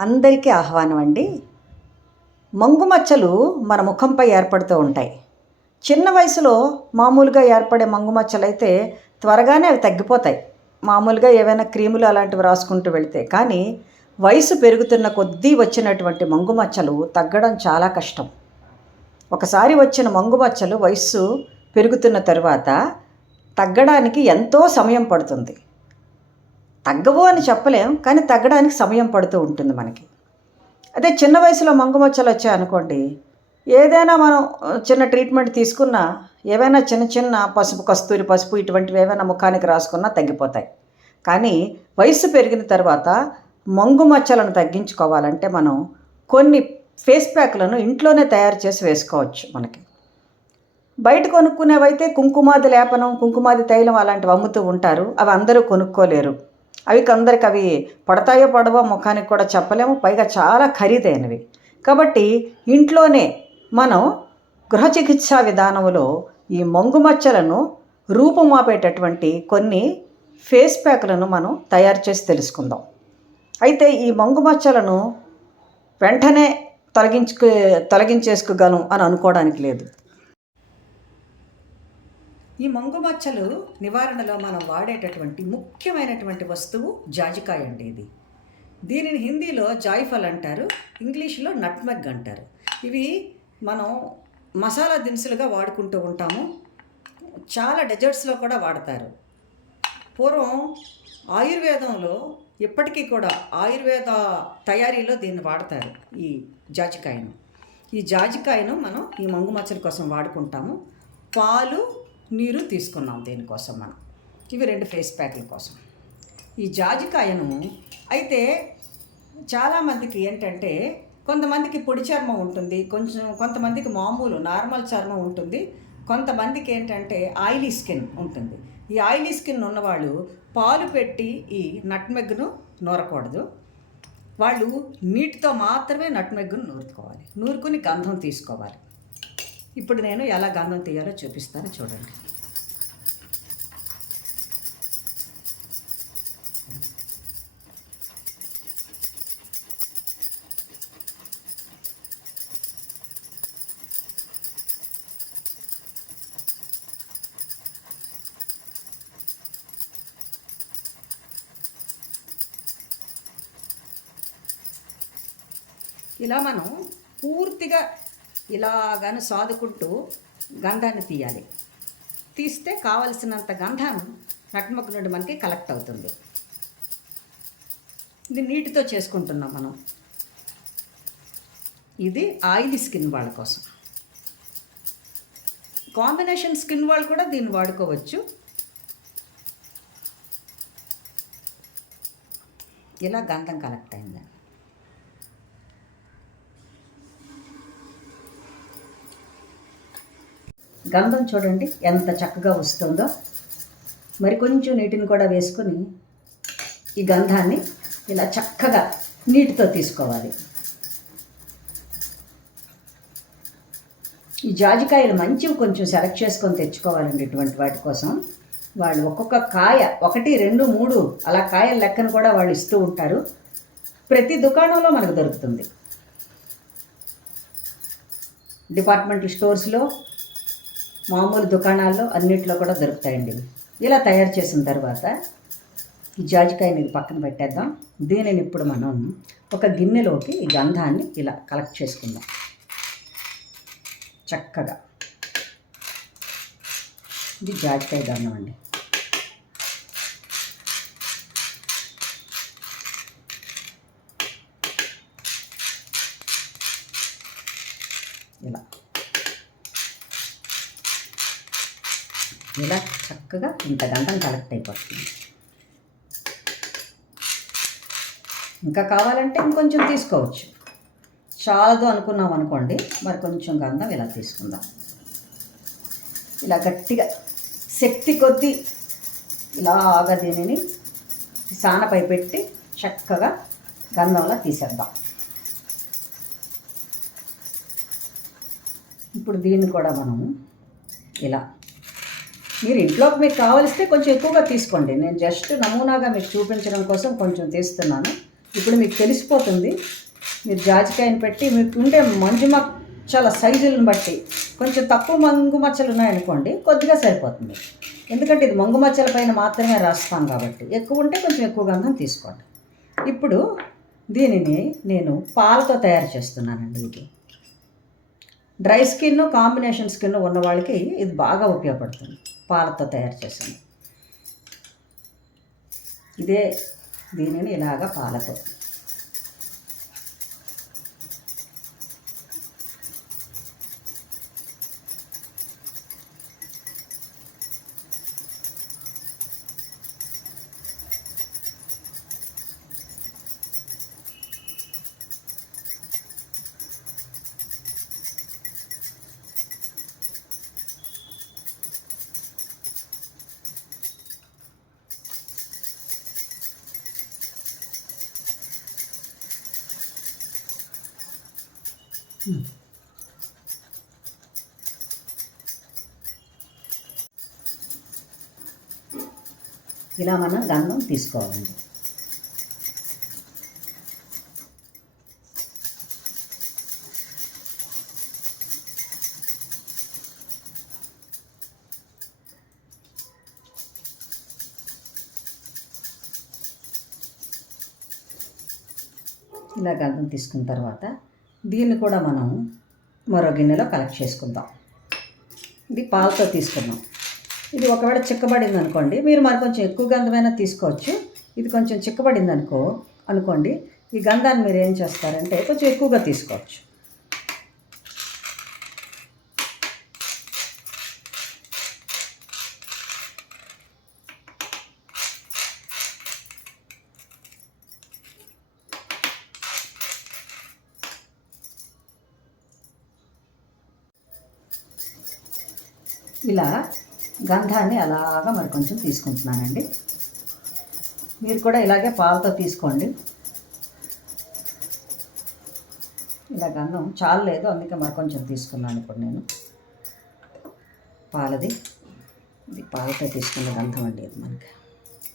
అందరికీ ఆహ్వానం అండి. మంగుమచ్చలు మన ముఖంపై ఏర్పడుతూ ఉంటాయి. చిన్న వయసులో మామూలుగా ఏర్పడే మంగుమచ్చలు అయితే త్వరగానే అవి తగ్గిపోతాయి. మామూలుగా ఏవైనా క్రీములు అలాంటివి రాసుకుంటూ వెళితే కానీ వయసు పెరుగుతున్న కొద్దీ వచ్చినటువంటి మంగుమచ్చలు తగ్గడం చాలా కష్టం. ఒకసారి వచ్చిన మంగుమచ్చలు వయస్సు పెరుగుతున్న తరువాత తగ్గడానికి ఎంతో సమయం పడుతుంది. తగ్గవు అని చెప్పలేం కానీ తగ్గడానికి సమయం పడుతూ ఉంటుంది మనకి. అదే చిన్న వయసులో మంగుమచ్చలు వచ్చాయనుకోండి ఏదైనా మనం చిన్న ట్రీట్మెంట్ తీసుకున్నా ఏవైనా చిన్న చిన్న పసుపు కస్తూరి పసుపు ఇటువంటివి ఏవైనా ముఖానికి రాసుకున్నా తగ్గిపోతాయి. కానీ వయసు పెరిగిన తర్వాత మంగు మచ్చలను తగ్గించుకోవాలంటే మనం కొన్ని ఫేస్ ప్యాక్లను ఇంట్లోనే తయారు చేసి వేసుకోవచ్చు మనకి. బయట కొనుక్కునేవైతే కుంకుమాది లేపనం కుంకుమాది తైలం అలాంటివి అమ్ముతూ ఉంటారు అవి అందరూ కొనుక్కోలేరు. అవి కొందరికి అవి పడతాయో పడవో ముఖానికి కూడా చెప్పలేము. పైగా చాలా ఖరీదైనవి. కాబట్టి ఇంట్లోనే మనం గృహ చికిత్సా విధానంలో ఈ మంగు మచ్చలను రూపుమాపేటటువంటి కొన్ని ఫేస్ ప్యాక్లను మనం తయారు చేసి తెలుసుకుందాం. అయితే ఈ మంగు మచ్చలను వెంటనే తొలగించుకు తొలగించేసుకోగలం అని అనుకోవడానికి లేదు. ఈ మంగు మచ్చలు నివారణలో మనం వాడేటటువంటి ముఖ్యమైనటువంటి వస్తువు జాజికాయ అండి ఇది. దీనిని హిందీలో జాయిఫల్ అంటారు ఇంగ్లీష్లో నట్మెగ్ అంటారు. ఇవి మనం మసాలా దినుసులుగా వాడుకుంటూ ఉంటాము. చాలా డెజర్ట్స్లో కూడా వాడతారు. పూర్వం ఆయుర్వేదంలో ఇప్పటికీ కూడా ఆయుర్వేద తయారీలో దీన్ని వాడతారు ఈ జాజికాయను. ఈ జాజికాయను మనం ఈ మంగు మచ్చల కోసం వాడుకుంటాము. పాలు నీరు తీసుకున్నాం దీనికోసం మనం. ఇవి రెండు ఫేస్ ప్యాక్ల కోసం. ఈ జాజికాయను అయితే చాలామందికి ఏంటంటే కొంతమందికి పొడి చర్మం ఉంటుంది కొంచెం కొంతమందికి మామూలు నార్మల్ చర్మం ఉంటుంది కొంతమందికి ఏంటంటే ఆయిలీ స్కిన్ ఉంటుంది. ఈ ఆయిలీ స్కిన్ ఉన్నవాళ్ళు పాలు పెట్టి ఈ నట్మెగ్ను నూరకూడదు. వాళ్ళు నీటితో మాత్రమే నట్మెగ్గును నూరుకోవాలి. నూరుకుని గంధం తీసుకోవాలి. ఇప్పుడు నేను ఎలా గంధం తీయాలో చూపిస్తాను చూడండి. ఇలా మనం పూర్తిగా ఇలాగను సాదుకుంటూ గంధాన్ని తీయాలి. తీస్తే కావలసినంత గంధం నట్మొక్క నుండి మనకి కలెక్ట్ అవుతుంది. ఇది నీటితో చేసుకుంటున్నాం మనం. ఇది ఆయిలీ స్కిన్ వాళ్ళ కోసం. కాంబినేషన్ స్కిన్ వాళ్ళు కూడా దీన్ని వాడుకోవచ్చు. ఇలా గంధం కలెక్ట్ అయిందండి గంధం చూడండి ఎంత చక్కగా వస్తుందో. మరి కొంచెం నీటిని కూడా వేసుకొని ఈ గంధాన్ని ఇలా చక్కగా నీటితో తీసుకోవాలి. ఈ జాజికాయలు మంచివి కొంచెం సెలెక్ట్ చేసుకొని తెచ్చుకోవాలండి ఇటువంటి వాటి కోసం. వాళ్ళు ఒక్కొక్క కాయ ఒకటి రెండు మూడు అలా కాయల లెక్కను కూడా వాళ్ళు ఇస్తూ ఉంటారు. ప్రతి దుకాణంలో మనకు దొరుకుతుంది. డిపార్ట్మెంటల్ స్టోర్స్లో మామూలు దుకాణాల్లో అన్నిట్లో కూడా దొరుకుతాయండి ఇవి. ఇలా తయారు చేసిన తర్వాత ఈ జాజికాయని ఇది పక్కన పెట్టేద్దాం. దీనిని ఇప్పుడు మనం ఒక గిన్నెలోకి ఈ గంధాన్ని ఇలా కలెక్ట్ చేసుకుందాం. చక్కగా. ఇది జాజికాయ గంధం అండి ఇలా ఇలా చక్కగా ఇంత గంటం కలెక్ట్ అయిపోతుంది. ఇంకా కావాలంటే ఇంకొంచెం తీసుకోవచ్చు. చాలదు అనుకున్నాం అనుకోండి మరి కొంచెం గంధం ఇలా తీసుకుందాం. ఇలా గట్టిగా శక్తి కొద్దీ ఇలాగా దీనిని సానపై పెట్టి చక్కగా గంధంలా తీసేద్దాం. ఇప్పుడు దీన్ని కూడా మనము ఇలా మీరు ఇంట్లోకి మీకు కావలిస్తే కొంచెం ఎక్కువగా తీసుకోండి. నేను జస్ట్ నమూనాగా మీకు చూపించడం కోసం కొంచెం తీస్తున్నాను. ఇప్పుడు మీకు తెలిసిపోతుంది. మీరు జాజికాయని పెట్టి మీకు ఉండే మంజు మచ్చల సైజులను బట్టి కొంచెం తక్కువ మంగు మచ్చలు ఉన్నాయనుకోండి కొద్దిగా సరిపోతుంది. ఎందుకంటే ఇది మంగు మచ్చల పైన మాత్రమే రాస్తాం కాబట్టి. ఎక్కువ ఉంటే కొంచెం ఎక్కువ గంధం తీసుకోండి. ఇప్పుడు దీనిని నేను పాలతో తయారు చేస్తున్నానండి ఇది. డ్రై స్కిన్ కాంబినేషన్ స్కిన్ ఉన్న వాళ్ళకి ఇది బాగా ఉపయోగపడుతుంది. పాలతో తయారు చేసింది ఇదే దీనిని ఇలాగా పాలతో. ఇలా మనం గంధం తీసుకోవాలండి ఇలా గంధం తీసుకున్న తర్వాత దీన్ని కూడా మనం మరో గిన్నెలో కలెక్ట్ చేసుకుందాం. ఇది పాలతో తీసుకున్నాం ఇది ఒకవేళ చిక్కబడింది అనుకోండి మీరు మరి కొంచెం ఎక్కువ గంధమైనా తీసుకోవచ్చు. ఇది కొంచెం చిక్కబడింది అనుకో అనుకోండి ఈ గంధాన్ని మీరు ఏం చేస్తారంటే కొంచెం ఎక్కువగా తీసుకోవచ్చు. ఇలా గంధాన్ని అలాగా మరి కొంచెం తీసుకుంటున్నానండి. మీరు కూడా ఇలాగే పాలతో తీసుకోండి. ఇలా గంధం చాలు లేదు అందుకే మరి కొంచెం తీసుకున్నాను ఇప్పుడు నేను. పాలది. ఇది పాలతో తీసుకున్న గంధం అండి ఇది మనకి.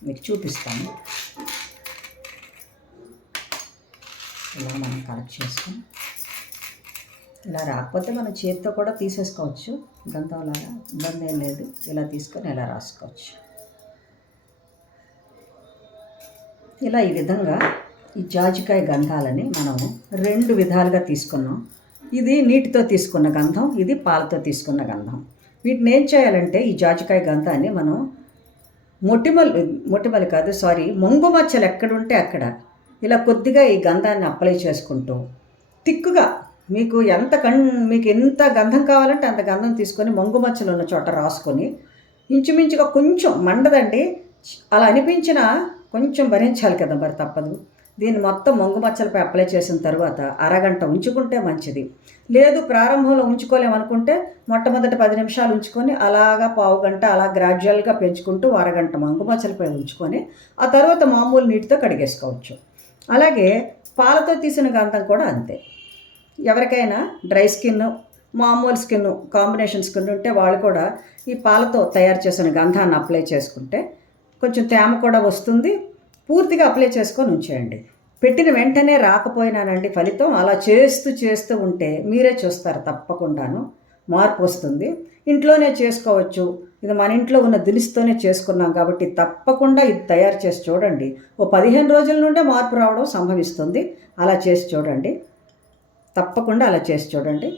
మీకు చూపిస్తాను. ఇలా మనం కలెక్ట్ చేసుకుని ఇలా రాకపోతే మనం చేతితో కూడా తీసేసుకోవచ్చు. గంధం లాగా ఇబ్బంది ఏం లేదు. ఇలా తీసుకొని ఇలా రాసుకోవచ్చు. ఇలా ఈ విధంగా ఈ జాజికాయ గంధాలని మనం రెండు విధాలుగా తీసుకున్నాం. ఇది నీటితో తీసుకున్న గంధం ఇది పాలతో తీసుకున్న గంధం. వీటిని ఏం చేయాలంటే ఈ జాజికాయ గంధాన్ని మనం మొటిమలు మొటిమలు కాదు సారీ మొంగు మచ్చలు ఎక్కడుంటే అక్కడ ఇలా కొద్దిగా ఈ గంధాన్ని అప్లై చేసుకుంటూ తిక్కుగా మీకు ఎంత కన్ మీకు ఎంత గంధం కావాలంటే అంత గంధం తీసుకొని మొంగు మచ్చలు ఉన్న చోట రాసుకొని ఇంచుమించుగా కొంచెం మండదండి. అలా అనిపించినా కొంచెం భరించాలి కదా మరి తప్పదు. దీన్ని మొత్తం మొంగు మచ్చలపై అప్లై చేసిన తర్వాత అరగంట ఉంచుకుంటే మంచిది. లేదు ప్రారంభంలో ఉంచుకోలేమనుకుంటే మొట్టమొదటి పది నిమిషాలు ఉంచుకొని అలాగా పావు గంట అలా గ్రాడ్యువల్గా పెంచుకుంటూ అరగంట మంగు మచ్చలపై ఉంచుకొని ఆ తర్వాత మామూలు నీటితో కడిగేసుకోవచ్చు. అలాగే పాలతో తీసిన గంధం కూడా అంతే. ఎవరికైనా డ్రై స్కిన్ మామూలు స్కిన్ కాంబినేషన్ స్కిన్ ఉంటే వాళ్ళు కూడా ఈ పాలతో తయారు చేసిన గంధాన్ని అప్లై చేసుకుంటే కొంచెం తేమ కూడా వస్తుంది. పూర్తిగా అప్లై చేసుకొని ఉంచేయండి. పెట్టిన వెంటనే రాకపోయినానండి ఫలితం. అలా చేస్తూ చేస్తూ ఉంటే మీరే చూస్తారు తప్పకుండాను. మార్పు వస్తుంది. ఇంట్లోనే చేసుకోవచ్చు. ఇది మన ఇంట్లో ఉన్న దినుసుతోనే చేసుకున్నాం కాబట్టి తప్పకుండా ఇది తయారు చేసి చూడండి. ఓ పదిహేను రోజుల నుండే మార్పు రావడం సంభవిస్తుంది. అలా చేసి చూడండి. తప్పకుండా అలా చేసి చూడండి.